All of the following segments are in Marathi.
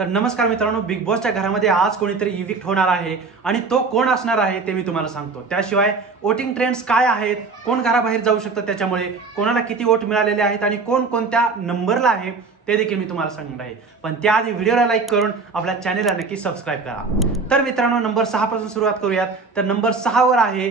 तर नमस्कार मित्रांनो, बिग बॉसच्या घरामध्ये आज कोणीतरी इविक्ट होणार आहे आणि तो कोण असणार आहे ते मी तुम्हाला सांगतो। त्याशिवाय वोटिंग ट्रेंड्स काय आहेत, कोण घराबाहेर जाऊ शकतं, त्याच्यामुळे कोणाला किती वोट मिळालेले आहेत आणि कोण कोणत्या नंबरला आहे ते देखील मी तुम्हाला सांगणार आहे। पण त्याआधी व्हिडिओला लाईक करून आपल्या चॅनलला नक्की सबस्क्राइब करा। तर मित्रांनो, नंबर 6 पासून सुरुवात करूयात। तर नंबर 6 वर आहे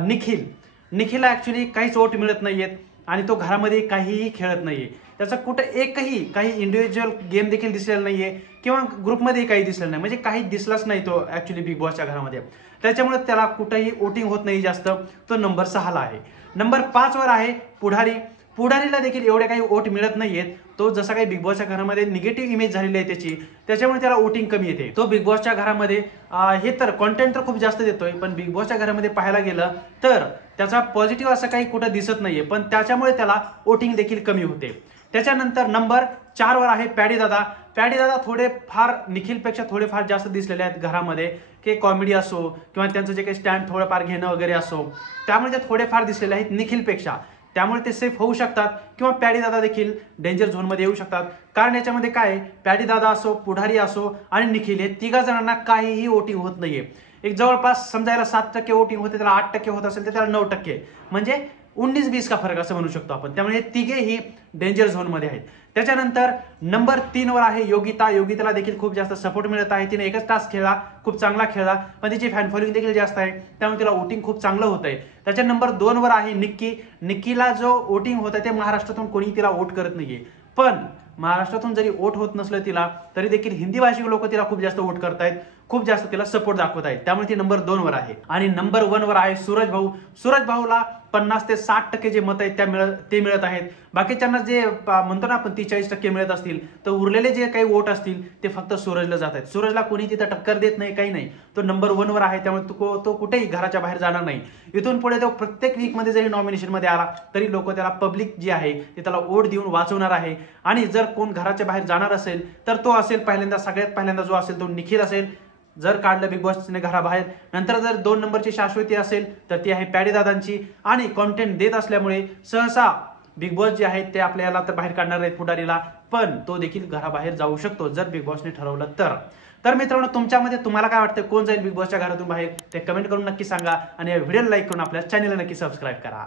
निखिल। निखिलला ऍक्च्युअली काहीच वोट मिळत नाहीयेत आणि तो घरामध्ये काहीही खेळत नाहीये। त्याचा कुठे एकही काही इंडिव्हिज्युअल गेम देखील दिसलेला नाहीये किंवा ग्रुपमध्ये काही दिसलेलं नाही, म्हणजे काही दिसलाच नाही तो ऍक्च्युअली बिग बॉसच्या घरामध्ये। त्याच्यामुळे त्याला कुठेही वोटिंग होत नाही जास्त। तो नंबर 6 ला आहे। नंबर 5 वर आहे पुढारी। पुढारीला देखील एवढे काही वोट मिळत नाहीयेत। तो जसा काही बिग बॉसच्या घरामध्ये निगेटिव्ह इमेज झालेली आहे त्याची, त्याच्यामुळे त्याला वोटिंग कमी येते। तो बिग बॉसच्या घरामध्ये हे तर कंटेंट तर खूप जास्त देतोय, पण बिग बॉसच्या घरामध्ये पाहायला गेलं तर त्याचा पॉझिटिव्ह असं काही कुठं दिसत नाहीये, पण त्याच्यामुळे त्याला वोटिंग देखील कमी होते। त्याच्यानंतर नंबर 4 वर आहे पॅडी दादा। पॅडी दादा थोडे फार निखिलपेक्षा थोडेफार जास्त दिसलेले आहेत घरामध्ये, की कॉमेडी असो किंवा त्यांचं जे काही स्टँड थोडंफार घेणं वगैरे असो, त्यामुळे ते थोडेफार दिसलेले आहेत निखिलपेक्षा। त्यामुळे ते सेफ होऊ शकतात किंवा पॅडी दादा देखील डेंजर झोनमध्ये येऊ शकतात। कारण याच्यामध्ये काय, पॅडी दादा असो, पुढारी असो आणि निखिल, हे तिघा जणांना काहीही वोटिंग होत नाहीये। एक जवळपास समजायला 7% वोटिंग होते, त्याला 8% होत असेल तर त्याला 9%, म्हणजे 19-20 का फरक असं म्हणू शकतो आपण। त्यामुळे हे तिघेही डेंजर झोन मध्ये आहेत। त्याच्यानंतर नंबर 3 वर आहे योगिता। योगिताला देखील खूप जास्त सपोर्ट मिळत आहे। तिने एकच टास्क खेळला, खूप चांगला खेळला, पण तिची फॅन फॉलोइंग देखील जास्त आहे, त्यामुळे तिला वोटिंग खूप चांगलं होत आहे। त्याच्या नंबर 2 वर आहे निक्की। निक्कीला जो वोटिंग होत आहे ते महाराष्ट्रातून कोणी तिला वोट करत नाहीये, पण महाराष्ट्रातून जरी वोट होत नसलं तिला, तरी देखील हिंदी भाषिक लोक तिला खूप जास्त वोट करतायत, खूप जास्त तिला सपोर्ट दाखवत आहेत, त्यामुळे ती नंबर 2 वर आहे। आणि नंबर 1 वर आहे सूरज भाऊ। सूरज भाऊला 50 ते 60% जे मत आहेत ते मिळत आहेत। बाकीच्यांना जे म्हणतो ना आपण 43% मिळत असतील, तर उरलेले जे काही वोट असतील ते फक्त सूरजला जात आहेत। सूरजला कोणी तिथं टक्कर देत नाही, काही नाही। तो नंबर 1 वर आहे, त्यामुळे तो कुठेही घराच्या बाहेर जाणार नाही। इथून पुढे तो प्रत्येक वीक मध्ये जरी नॉमिनेशन मध्ये आला तरी लोक त्याला, पब्लिक जी आहे ते त्याला वोट देऊन वाचवणार आहे। आणि जर कोण घराच्या बाहेर जाणार असेल तर तो असेल पहिल्यांदा, सगळ्यात पहिल्यांदा जो असेल तो निखिल असेल, जर काढलं बिग बॉसने घराबाहेर। नंतर जर 2 नंबरची शाश्वती असेल तर ती आहे पॅडी दादांची, आणि कॉन्टेंट देत असल्यामुळे सहसा बिग बॉस जे आहेत ते आपल्याला तर बाहेर काढणार आहेत पुढारीला, पण तो देखील घराबाहेर जाऊ शकतो जर बिग बॉसने ठरवलं तर। तर मित्रांनो, तुमच्यामध्ये तुम्हाला काय वाटतं, कोण जाईल बिग बॉसच्या घरातून बाहेर ते कमेंट करून नक्की सांगा, आणि या व्हिडिओला लाईक करून आपल्या चॅनलला नक्की सबस्क्राइब करा।